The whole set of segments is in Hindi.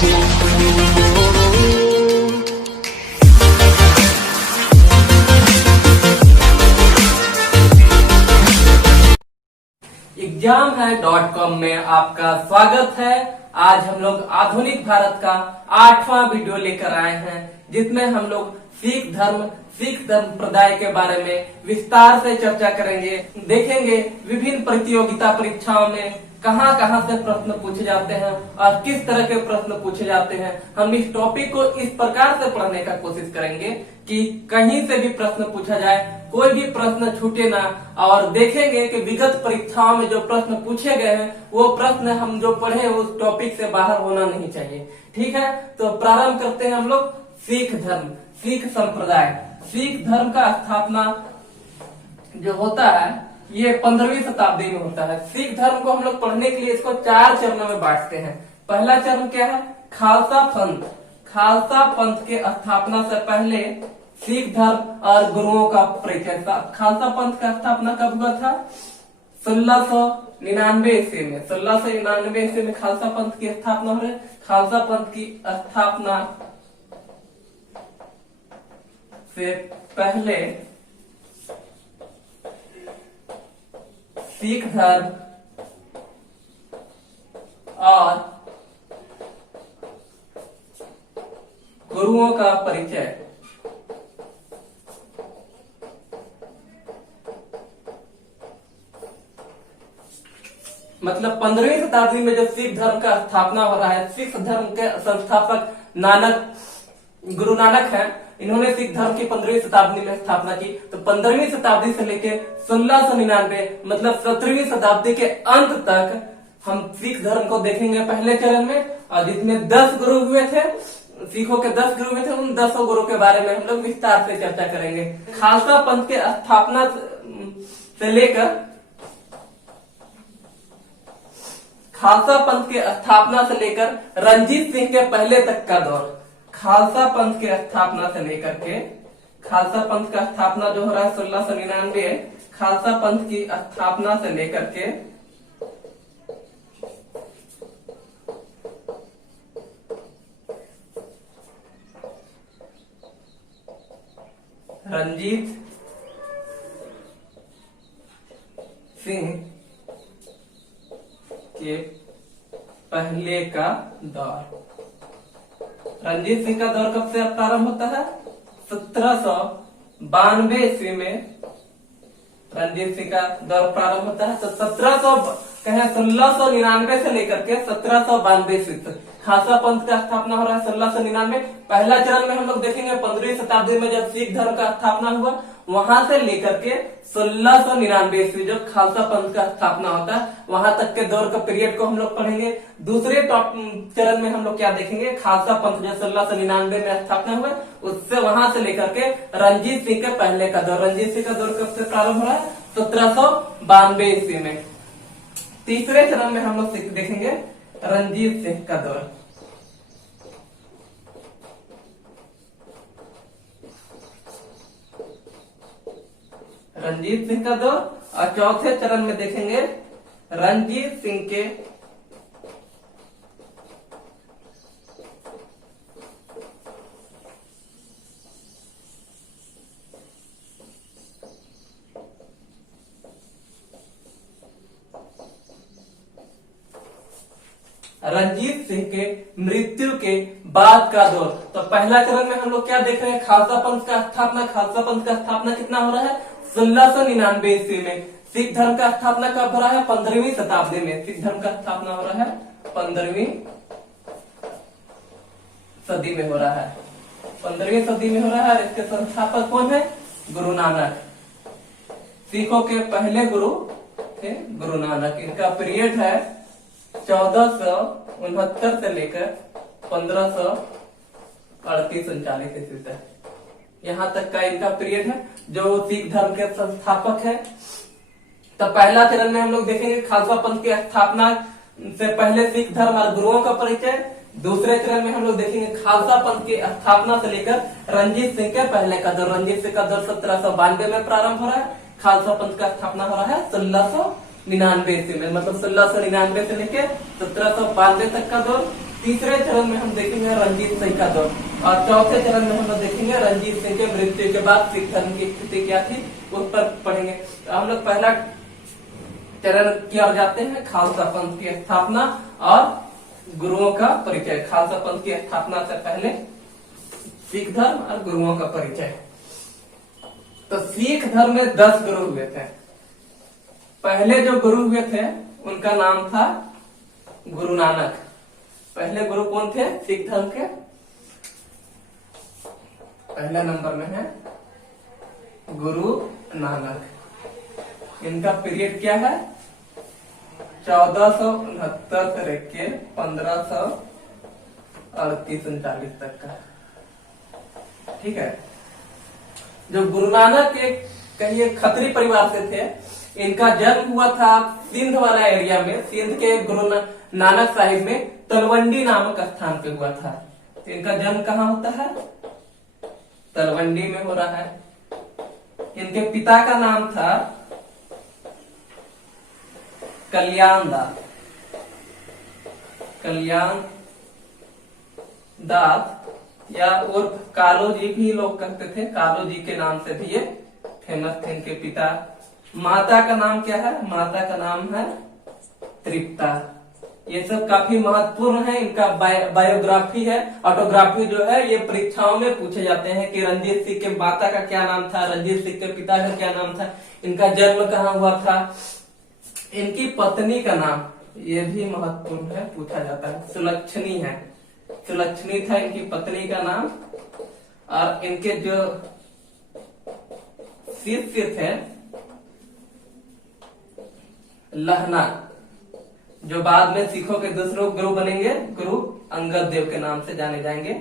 exam.com में आपका स्वागत है। आज हम लोग आधुनिक भारत का 8वां वीडियो लेकर आए हैं, जिसमें हम लोग सिख धर्म संप्रदाय के बारे में विस्तार से चर्चा करेंगे। देखेंगे विभिन्न प्रतियोगिता परीक्षाओं में कहां कहां से प्रश्न पूछे जाते हैं और किस तरह के प्रश्न पूछे जाते हैं। हम इस टॉपिक को इस प्रकार से पढ़ने का कोशिश करेंगे कि कहीं से भी प्रश्न पूछा जाए, कोई भी प्रश्न छूटे ना। और देखेंगे कि विगत परीक्षाओं में जो प्रश्न पूछे गए हैं वो प्रश्न हम जो पढ़े उस टॉपिक से बाहर होना नहीं चाहिए। ठीक है, तो प्रारंभ करते हैं हम लोग। सिख धर्म, सिख संप्रदाय। सिख धर्म का स्थापना जो होता है ये 15वीं शताब्दी में होता है। सिख धर्म को हम लोग पढ़ने के लिए इसको 4 चरणों में बांटते हैं। पहला चरण क्या है? खालसा पंथ। खालसा पंथ के स्थापना से पहले सिख धर्म और गुरुओं का परिचय। खालसा पंथ का स्थापना कब हुआ था? 1699 ईस्वी में। 1699 ईस्वी में खालसा पंथ की स्थापना हो रही है। खालसा पंथ की स्थापना से पहले सिख धर्म और गुरुओं का परिचय। मतलब 15वीं शताब्दी में जब सिख धर्म का स्थापना हो रहा है, सिख धर्म के संस्थापक गुरु नानक हैं। इन्होंने सिख धर्म की 15वीं शताब्दी में स्थापना की। तो 15वीं शताब्दी से लेकर 1699 मतलब 17वीं शताब्दी के अंत तक हम सिख धर्म को देखेंगे पहले चरण में, और जिसमें 10 गुरु हुए थे, सिखों के 10 गुरु हुए थे, उन 10 गुरु के बारे में हम लोग विस्तार से चर्चा करेंगे। खालसा पंथ के स्थापना से लेकर रंजीत सिंह के पहले तक का दौर। खालसा पंथ के स्थापना से लेकर के, खालसा पंथ का स्थापना जो हो रहा है 1699, खालसा पंथ की स्थापना से लेकर के रंजीत सिंह के पहले का दौर। रंजीत सिंह का दौर कब से प्रारंभ होता है? 1792 ईस्वी में रंजीत सिंह का दौर प्रारंभ होता है। तो 1699 से लेकर के 1792 ईस्वी तक खालसा पंथ का स्थापना हो रहा है। 1699 पहला चरण में हम लोग देखेंगे 15वीं शताब्दी में जब सिख धर्म का स्थापना हुआ, वहां से लेकर के 1699 ईस्वी जो खालसा पंथ का स्थापना होता है, वहां तक के दौर का पीरियड को हम लोग पढ़ेंगे। दूसरे चरण में हम लोग क्या देखेंगे? खालसा पंथ जो 1699 में स्थापना हुआ, उससे वहां से लेकर के रंजीत सिंह के पहले का दौर। रंजीत सिंह का दौर कब से प्रारंभ हो रहा है? 1792 ईस्वी में। तीसरे चरण में हम लोग देखेंगे रंजीत सिंह का दौर। रंजीत सिंह का दौर, और चौथे चरण में देखेंगे रंजीत सिंह के मृत्यु के बाद का दौर। तो पहला चरण में हम लोग क्या देख रहे हैं? खालसा पंथ का स्थापना। खालसा पंथ का स्थापना कितना हो रहा है? 1699 ईस्वी में। सिख धर्म का स्थापना कब हो रहा है? 15वीं शताब्दी में। सिख धर्म का स्थापना हो रहा है 15वीं सदी में हो रहा है। 15वीं सदी में हो रहा है। इसके संस्थापक कौन है? गुरु नानक। सिखों के पहले गुरु थे गुरु नानक। इनका पीरियड है 1469 से लेकर 1538-39 ईस्वी तक। यहाँ तक का इनका पीरियड है जो सिख धर्म के संस्थापक है। तो पहला चरण में हम लोग देखेंगे खालसा पंथ की स्थापना से पहले सिख धर्म और गुरुओं का परिचय। दूसरे चरण में हम लोग देखेंगे खालसा पंथ की स्थापना से लेकर रंजीत सिंह के पहले का दौर। रंजीत सिंह का दौर 1792 में प्रारंभ हो रहा है। खालसा पंथ का स्थापना हो रहा है 1699 ईस्वी में। मतलब 1699 से लेकर 1792 तक का दौर तीसरे चरण में हम देखेंगे रंजीत सिंह का दौर, और चौथे चरण में हम लोग देखेंगे रंजीत सिंह के मृत्यु के बाद सिख धर्म की स्थिति क्या थी उस पर पढ़ेंगे। तो हम लोग पहला चरण की ओर जाते हैं, खालसा पंथ की स्थापना और गुरुओं का परिचय। खालसा पंथ की स्थापना से पहले सिख धर्म और गुरुओं का परिचय। तो सिख धर्म में 10 गुरु हुए थे। पहले जो गुरु हुए थे उनका नाम था गुरु नानक। पहले गुरु कौन थे सिख धर्म के? पहले नंबर में है गुरु नानक। इनका पीरियड क्या है? 1469 से लेके 1538-39 तक का। ठीक है। जो गुरु नानक एक कहिए खत्री परिवार से थे। इनका जन्म हुआ था सिंध वाला एरिया में, सिंध के गुरु नानक साहिब में तलवंडी नामक स्थान पे हुआ था। तो इनका जन्म कहाँ होता है? तलवंडी में हो रहा है। इनके पिता का नाम था कल्याण दास। कल्याण दास या उर्फ कालो जी भी लोग कहते थे। कालो जी के नाम से भी ये फेमस थे इनके पिता। माता का नाम क्या है? माता का नाम है तृप्ता। ये सब काफी महत्वपूर्ण है। इनका बायोग्राफी है, ऑटोग्राफी जो है ये परीक्षाओं में पूछे जाते हैं कि रंजीत सिंह के माता का क्या नाम था, रंजीत सिंह के पिता का क्या नाम था, इनका जन्म कहाँ हुआ था, इनकी पत्नी का नाम, ये भी महत्वपूर्ण है, पूछा जाता है। सुलक्षणी है, सुलक्षणी था इनकी पत्नी का नाम। और इनके जो शिष्य थे लहना, जो बाद में सिखों के दूसरे गुरु बनेंगे, गुरु अंगद देव के नाम से जाने जाएंगे।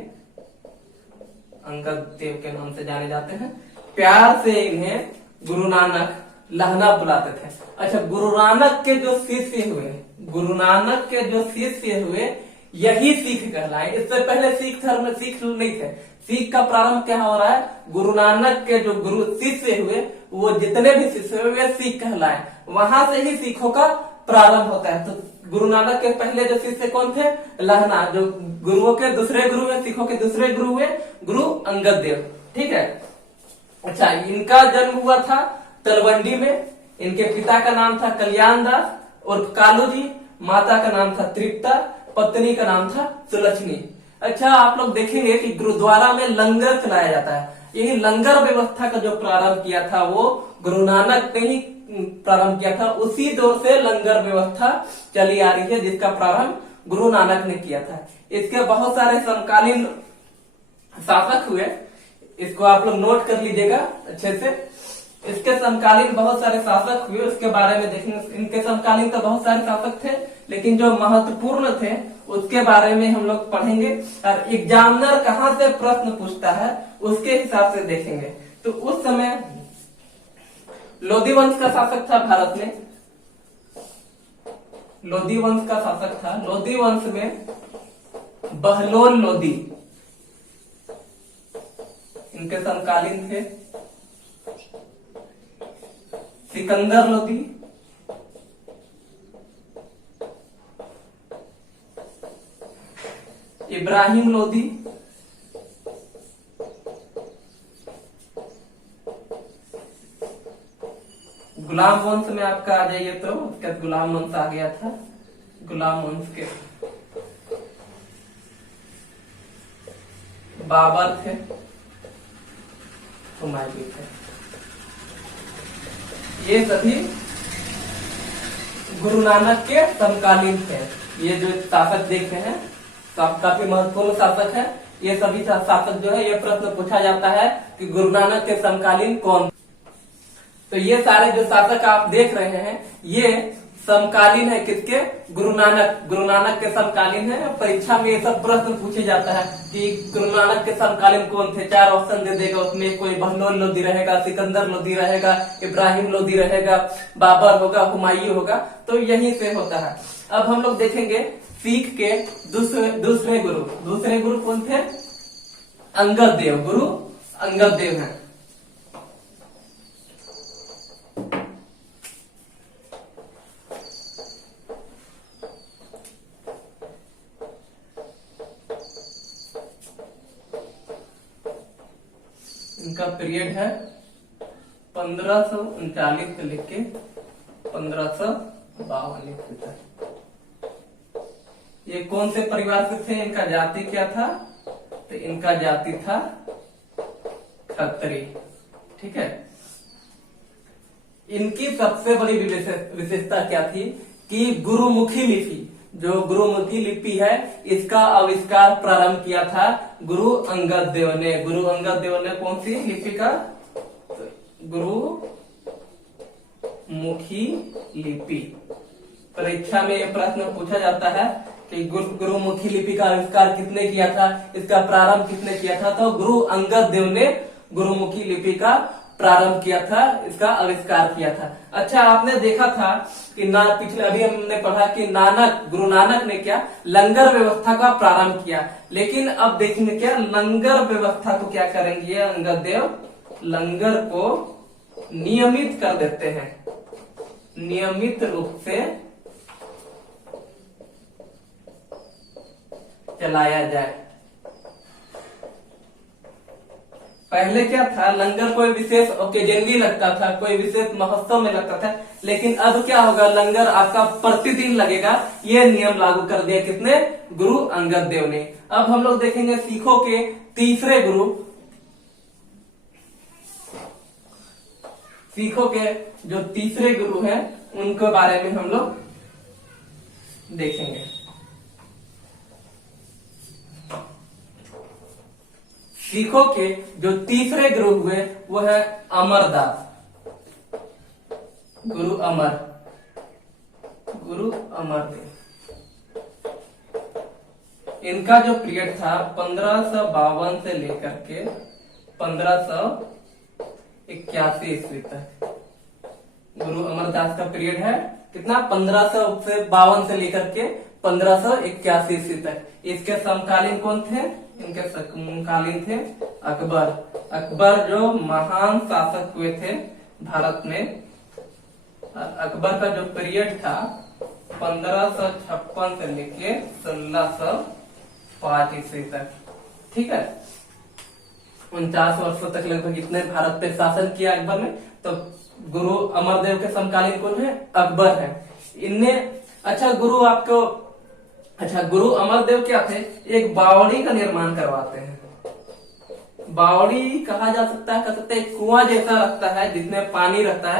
अंगद देव के नाम से जाने जाते हैं। प्यार से इन्हें गुरु नानक लहना बुलाते थे। अच्छा, गुरु नानक के जो शिष्य हुए, गुरु नानक के जो शिष्य हुए यही सिख कहलाए। इससे पहले सिख धर्म में सिख नहीं थे। सिख का प्रारंभ क्या हो रहा है? गुरु नानक के जो गुरु शिष्य हुए, वो जितने भी शिष्य हुए वे सिख कहलाए। वहां से ही सिखों का प्रारंभ होता है। तो गुरु नानक के पहले जो शिष्य कौन थे? लहना। जो गुरुओं के दूसरे गुरु हुए, सिखों के दूसरे गुरु हुए गुरु अंगद देव। ठीक है। अच्छा, इनका जन्म हुआ था तलवंडी में। इनके पिता का नाम था कल्याण दास और कालू जी, माता का नाम था तृप्ता, पत्नी का नाम था सुलक्षणी। अच्छा, आप लोग देखेंगे कि गुरुद्वारा में लंगर चलाया जाता है। यही लंगर व्यवस्था का जो प्रारंभ किया था वो गुरु नानक ने ही प्रारंभ किया था। उसी दौर से लंगर व्यवस्था चली आ रही है जिसका प्रारंभ गुरु नानक ने किया था। इसके बहुत सारे समकालीन शासक हुए, इसको आप लोग नोट कर लीजिएगा अच्छे से। इसके समकालीन बहुत सारे शासक हुए, उसके बारे में देखेंगे। इनके समकालीन तो बहुत सारे शासक थे, लेकिन जो महत्वपूर्ण थे उसके बारे में हम लोग पढ़ेंगे। और एग्जामिनर कहाँ से प्रश्न पूछता है उसके हिसाब से देखेंगे। तो उस समय लोधी वंश का शासक था भारत में। लोधी वंश का शासक था। लोधी वंश में बहलोल लोधी इनके समकालीन थे। सिकंदर लोधी, इब्राहिम लोधी, गुलाम वंश में आपका आ जाइए तो उसके गुलाम वंश आ गया था। गुलाम वंश के बाबर थे, हुमायूं थे। ये सभी गुरु नानक के समकालीन थे। ये जो शासक देख रहे हैं सब काफी महत्वपूर्ण शासक है। ये सभी शासक जो है, ये प्रश्न पूछा जाता है कि गुरु नानक के समकालीन कौन। तो ये सारे जो शासक आप देख रहे हैं ये समकालीन है किसके? गुरु नानक। गुरु नानक के समकालीन है। परीक्षा में ये सब प्रश्न पूछे जाता है कि गुरु नानक के समकालीन कौन थे। 4 ऑप्शन दे देगा, उसमें कोई बहलोल लोधी रहेगा, सिकंदर लोधी रहेगा, इब्राहिम लोधी रहेगा, बाबर होगा, हुमायूं होगा। तो यही से होता है। अब हम लोग देखेंगे सिख के दूसरे गुरु। दूसरे गुरु कौन थे? अंगद देव। गुरु अंगद देव हैं। इनका पीरियड है 1539 से लेके 1552 तक। ये कौन से परिवार से थे, इनका जाति क्या था, तो इनका जाति था खत्री। ठीक है। इनकी सबसे बड़ी विशेषता क्या थी कि गुरुमुखी लिपि, जो गुरुमुखी लिपि है, इसका आविष्कार प्रारंभ किया था गुरु अंगद देव ने। गुरु अंगद देव ने कौन सी लिपि का, गुरुमुखी लिपि। परीक्षा में यह प्रश्न पूछा जाता है कि गुरुमुखी लिपि का आविष्कार किसने किया था, इसका प्रारंभ किसने किया था, तो गुरु अंगद देव ने गुरुमुखी लिपि का प्रारंभ किया था, इसका आविष्कार किया था। अच्छा, आपने देखा था कि पिछले अभी हमने पढ़ा कि गुरु नानक ने क्या लंगर व्यवस्था का प्रारंभ किया, लेकिन अब देखेंगे क्या लंगर व्यवस्था को क्या करेंगे अंगद देव, लंगर को नियमित कर देते हैं, नियमित रूप से चलाया जाए। पहले क्या था, लंगर कोई विशेष ओकेजनली लगता था, कोई विशेष महोत्सव में लगता था, लेकिन अब क्या होगा, लंगर आपका प्रतिदिन लगेगा। ये नियम लागू कर दिया किसने, गुरु अंगद देव ने। अब हम लोग देखेंगे सिखों के तीसरे गुरु, सिखों के जो तीसरे गुरु हैं उनके बारे में हम लोग देखेंगे। सिखों के जो तीसरे गुरु हुए वो है अमरदास, गुरु अमरदेव। इनका जो पीरियड था 1552 से लेकर के 1581 ईस्वी तक। गुरु अमरदास का पीरियड है कितना, 1552 से लेकर के 1581 ईस्वी तक। इसके समकालीन कौन थे, इनके समकालीन थे अकबर। अकबर जो महान शासक हुए थे भारत में। अकबर का जो पीरियड था 1556 से लेके 1605 ईस्वी तक। ठीक है, 49 वर्षों तक लगभग इतने भारत पे शासन किया अकबर ने। तो गुरु अमरदेव के समकालीन कौन है, अकबर है। इनने गुरु अमरदेव क्या थे, एक बावड़ी का निर्माण करवाते हैं। बावड़ी कहा जा सकता है, कह सकते हैं कुआं जैसा लगता है जिसमें पानी रहता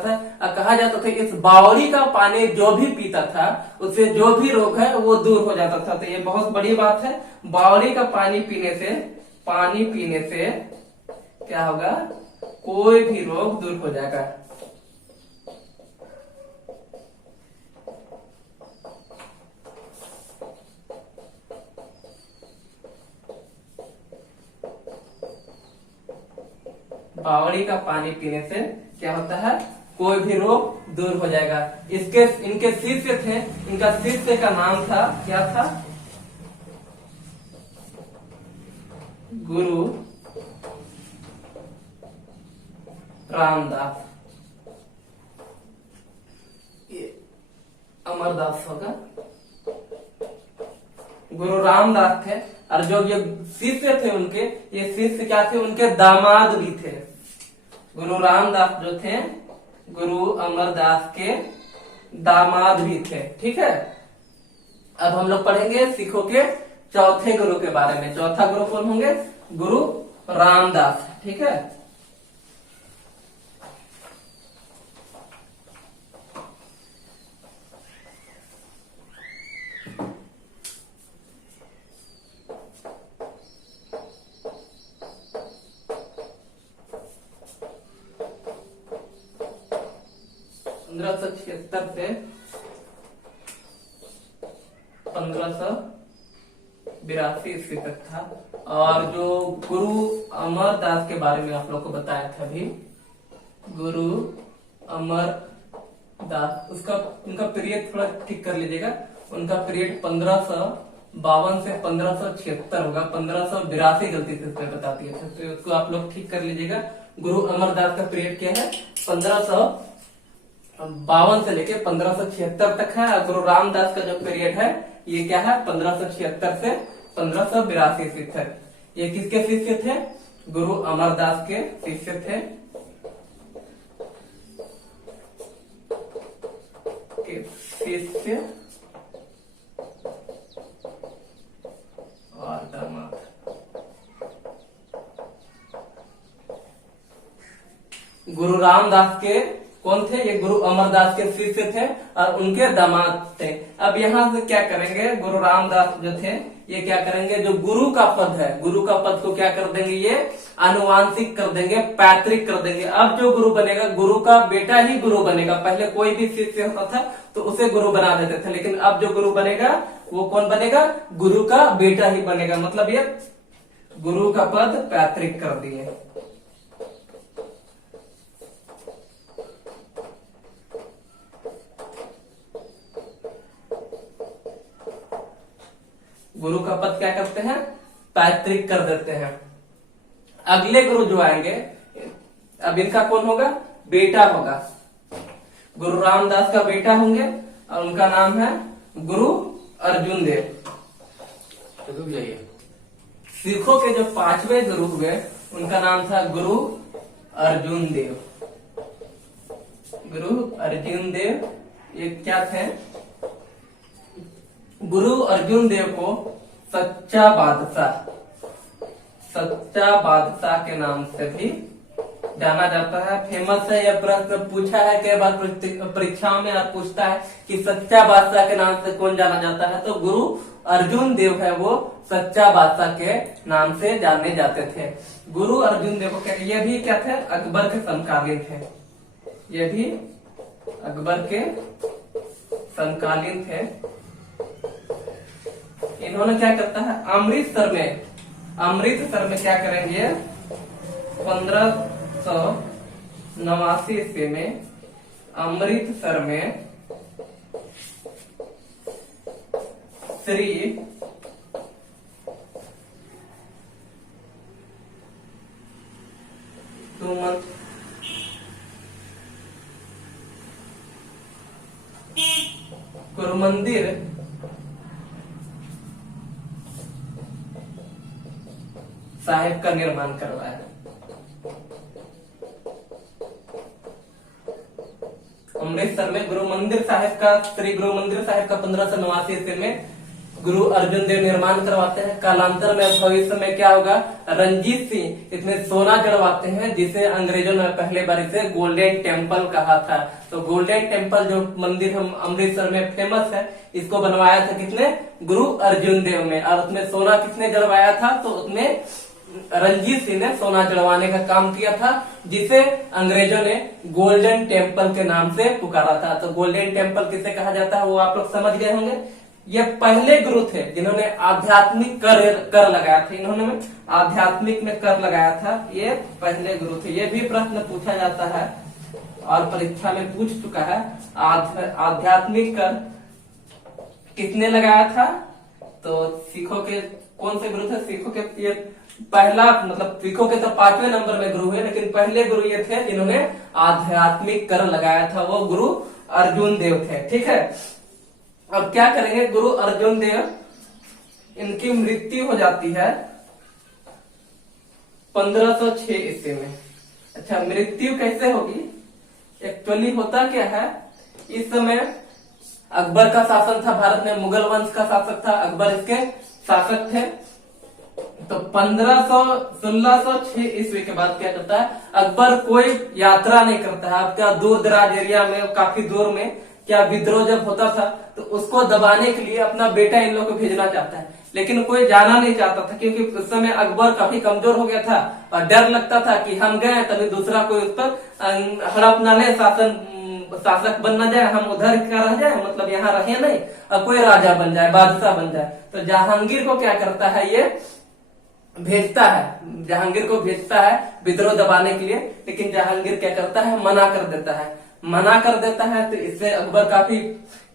था। कहा जाता था इस बावड़ी का पानी जो भी पीता था उससे जो भी रोग है वो दूर हो जाता था। तो ये बहुत बड़ी बात है, बावड़ी का पानी पीने से क्या होगा, कोई भी रोग दूर हो जाएगा। बावड़ी का पानी पीने से क्या होता है, कोई भी रोग दूर हो जाएगा। इनके शिष्य थे, इनका शिष्य का नाम था, क्या था, गुरु रामदास। अमरदास होगा, गुरु रामदास थे। और जो ये शिष्य थे उनके, ये शिष्य क्या थे, उनके दामाद भी थे। गुरु रामदास जो थे गुरु अमरदास के दामाद भी थे। ठीक है, अब हम लोग पढ़ेंगे सिखों के चौथे गुरु के बारे में। चौथा गुरु कौन होंगे, गुरु रामदास। ठीक है, से 1582 ईस्वी तक था। और जो गुरु अमरदास के बारे में आप लोग को बताया था अभी, गुरु अमरदास, उनका पीरियड थोड़ा ठीक कर लीजिएगा। उनका पीरियड 1552 से 1576 होगा। 1582 गलती से उसमें बता दिया था, तो उसको आप लोग ठीक कर लीजिएगा। गुरु अमरदास का पीरियड क्या है, 1552 से लेके 1576 तक है। और गुरु रामदास का जो पीरियड है ये क्या है, 1576 से 1582 तक। ये किसके शिष्य थे, गुरु अमरदास के शिष्य थे। शिष्य और दामाद। गुरु रामदास के कौन थे? ये गुरु अमरदास के शिष्य थे और उनके दामाद थे। अब यहाँ से क्या करेंगे, गुरु रामदास जो थे ये क्या करेंगे, जो गुरु का पद है, गुरु का पद को क्या कर देंगे, ये आनुवांशिक कर देंगे, पैतृक कर देंगे। अब जो गुरु बनेगा, गुरु का बेटा ही गुरु बनेगा। पहले कोई भी शिष्य होता था तो उसे गुरु बना देते थे, लेकिन अब जो गुरु बनेगा वो कौन बनेगा, गुरु का बेटा ही बनेगा। मतलब ये गुरु का पद पैतृक कर दिए। गुरु का पद क्या करते हैं, पैतृक कर देते हैं। अगले गुरु जो आएंगे, अब इनका कौन होगा, बेटा होगा। गुरु रामदास का बेटा होंगे और उनका नाम है गुरु अर्जुन देव। सिखों के जो 5वें गुरु हुए उनका नाम था गुरु अर्जुन देव। गुरु अर्जुन देव ये क्या थे, गुरु अर्जुन देव को सच्चा बादशाह के नाम से भी जाना जाता है। फेमस है, यह प्रश्न पूछा है कई बार परीक्षाओं में, और पूछता है कि सच्चा बादशाह के नाम से कौन जाना जाता है, तो गुरु अर्जुन देव है वो सच्चा बादशाह के नाम से जाने जाते थे। गुरु अर्जुन देव को ये भी क्या थे, अकबर के समकालीन थे। ये भी अकबर के समकालीन थे। इन्होंने क्या करता है, अमृतसर में क्या करेंगे, 1589 ईस्वी में अमृतसर में श्री गुरुमंदिर साहिब का निर्माण करवाया। अमृतसर में गुरु मंदिर साहिब का, श्री गुरु मंदिर साहिब का 1589 ईस्वी में गुरु अर्जुन देव निर्माण करवाते हैं। कालांतर में भविष्य में क्या होगा, रंजीत सिंह इसमें सोना जड़वाते हैं, जिसे अंग्रेजों ने पहले बार इसे गोल्डन टेम्पल कहा था। तो गोल्डन टेम्पल जो मंदिर हम अमृतसर में फेमस है, इसको बनवाया था किसने, गुरु अर्जुन देव में। और उसमें सोना किसने जड़वाया था, तो उसमें रंजीत सिंह ने सोना जड़वाने का काम किया था, जिसे अंग्रेजों ने गोल्डन टेम्पल के नाम से पुकारा था। तो गोल्डन टेम्पल किसे कहा जाता है वो आप लोग समझ गए होंगे। ये पहले गुरु थे जिन्होंने आध्यात्मिक कर लगाया था। इन्होंने आध्यात्मिक में कर लगाया था, ये पहले गुरु थे। ये भी प्रश्न पूछा जाता है और परीक्षा में पूछ चुका है। आध्यात्मिक कर किसने लगाया था, तो सिखों के कौन से गुरु थे, सिखों के ये पहला, मतलब सिखों के तो 5वें नंबर में गुरु हुए, लेकिन पहले गुरु ये थे जिन्होंने आध्यात्मिक कर लगाया था, वो गुरु अर्जुन देव थे। ठीक है, अब क्या करेंगे, गुरु अर्जुन देव इनकी मृत्यु हो जाती है 1506 ईस्वी में। अच्छा, मृत्यु कैसे होगी, एक्चुअली होता क्या है, इस समय अकबर का शासन था भारत में, मुगल वंश का शासक था अकबर, इसके शासक थे। तो 1606 ईस्वी के बाद क्या करता है, अकबर कोई यात्रा नहीं करता है। अब क्या दूर दराज एरिया में, काफी दूर में क्या विद्रोह जब होता था तो उसको दबाने के लिए अपना बेटा इन लोगों को भेजना चाहता है, लेकिन कोई जाना नहीं चाहता था, क्योंकि उस समय अकबर काफी कमजोर हो गया था और डर लगता था कि हम गए तभी दूसरा कोई उस पर हड़प न ले, शासक बन न जाए, हम उधर क्या रह जाए, मतलब यहाँ रहे नहीं और कोई राजा बन जाए, बादशाह बन जाए। तो जहांगीर को क्या करता है, ये भेजता है, जहांगीर को भेजता है विद्रोह दबाने के लिए, लेकिन जहांगीर क्या करता है, मना कर देता है। तो इससे अकबर काफी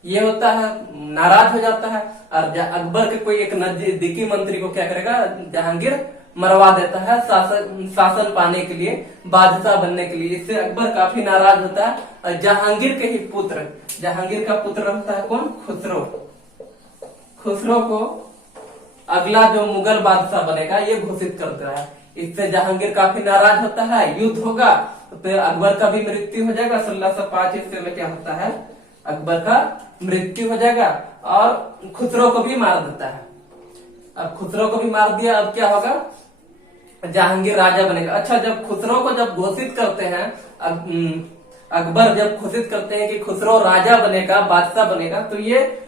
ये होता है, नाराज हो जाता है और अकबर के कोई एक नजदीकी मंत्री को क्या करेगा, जहांगीर मरवा देता है शासन पाने के लिए, बादशाह बनने के लिए। इससे अकबर काफी नाराज होता है और जहांगीर के ही पुत्र, जहांगीर का पुत्र होता है कौन, खुसरो को अगला जो मुगल बादशाह बनेगा ये घोषित करता है। इससे जहांगीर काफी नाराज होता है, युद्ध होगा तो फिर अकबर का भी मृत्यु हो जाएगा। 1605 ईस्वी में क्या होता है, अकबर का मृत्यु हो जाएगा और खुसरो को भी मार देता है। अब खुसरो को भी मार दिया, अब क्या होगा, जहांगीर राजा बनेगा। अच्छा, जब खुसरो को जब घोषित करते हैं, अकबर जब घोषित करते हैं कि खुसरो राजा बनेगा, बादशाह बनेगा, तो ये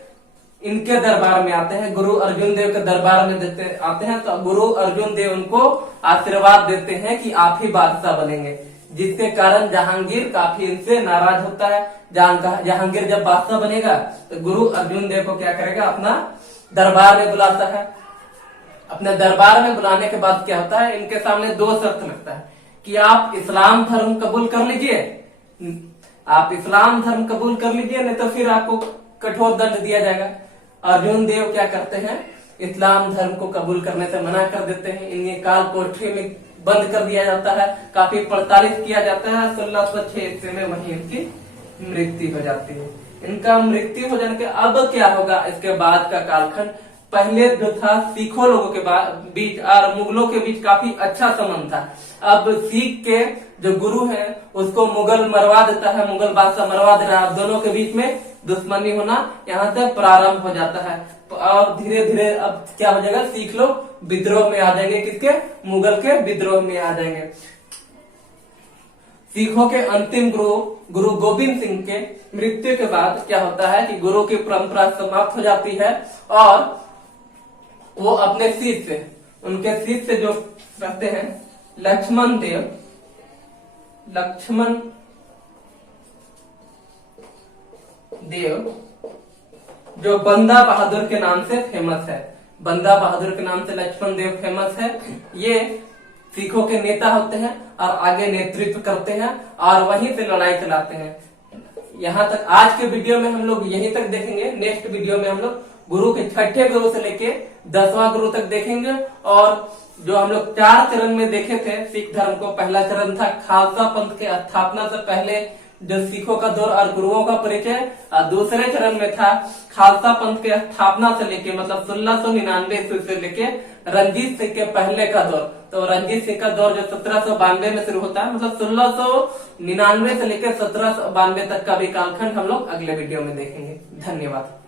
इनके दरबार में आते हैं, गुरु अर्जुन देव के दरबार में आते हैं। तो गुरु अर्जुन देव उनको आशीर्वाद देते हैं कि आप ही बादशाह बनेंगे, जिसके कारण जहांगीर काफी इनसे नाराज होता है। जहांगीर जब बादशाह बनेगा तो गुरु अर्जुन देव को क्या करेगा, अपना दरबार में बुलाता है। अपने दरबार में बुलाने के बाद क्या होता है, इनके सामने दो शर्त लगता है कि आप इस्लाम धर्म कबूल कर लीजिए, आप इस्लाम धर्म कबूल कर लीजिए, नहीं तो फिर आपको कठोर दंड दिया जाएगा। अर्जुन देव क्या करते हैं, इस्लाम धर्म को कबूल करने से मना कर देते हैं। इन्हें काल कोठरी में बंद कर दिया जाता है, काफी प्रताड़ित किया जाता है। 1606 ईस्वी में वहीं इनकी मृत्यु हो जाती है। इनका मृत्यु हो जाने के अब क्या होगा, इसके बाद का कालखंड, पहले जो था सिखों लोगों के बीच और मुगलों के बीच काफी अच्छा संबंध था। अब सिख के जो गुरु है उसको मुगल मरवा देता है, मुगल बादशाह मरवा दे रहा है। अब दोनों के बीच में दुश्मनी होना यहाँ से प्रारंभ हो जाता है। और धीरे धीरे अब क्या हो जाएगा, सिख लोग विद्रोह में आ जाएंगे, किसके, मुगल के विद्रोह में आ जाएंगे। सिखों के अंतिम गुरु गोविंद सिंह के मृत्यु के बाद क्या होता है कि गुरु की परंपरा समाप्त हो जाती है और वो अपने शिष्य, उनके शिष्य जो रहते हैं लक्ष्मण देव जो बंदा बहादुर के नाम से फेमस है, बंदा बहादुर के नाम से लक्ष्मण देव फेमस है। ये सिखों के नेता होते हैं और आगे नेतृत्व करते हैं और वहीं से लड़ाई चलाते हैं। यहाँ तक आज के वीडियो में हम लोग यहीं तक देखेंगे। नेक्स्ट वीडियो में हम लोग गुरु के छठे गुरु से लेके 10वां गुरु तक देखेंगे। और जो हम लोग 4 चरण में देखे थे सिख धर्म को, पहला चरण था खालसा पंथ के स्थापना से पहले जो सिखों का दौर और गुरुओं का परिचय, और दूसरे चरण में था खालसा पंथ के स्थापना से लेके मतलब 1699 ईस्वी से लेके रंजीत सिंह के पहले का दौर। तो रंजीत सिंह का दौर जो 1792 में शुरू होता है, मतलब 1699 से लेकर 1792 तक का भी कालखंड हम लोग अगले वीडियो में देखेंगे। धन्यवाद।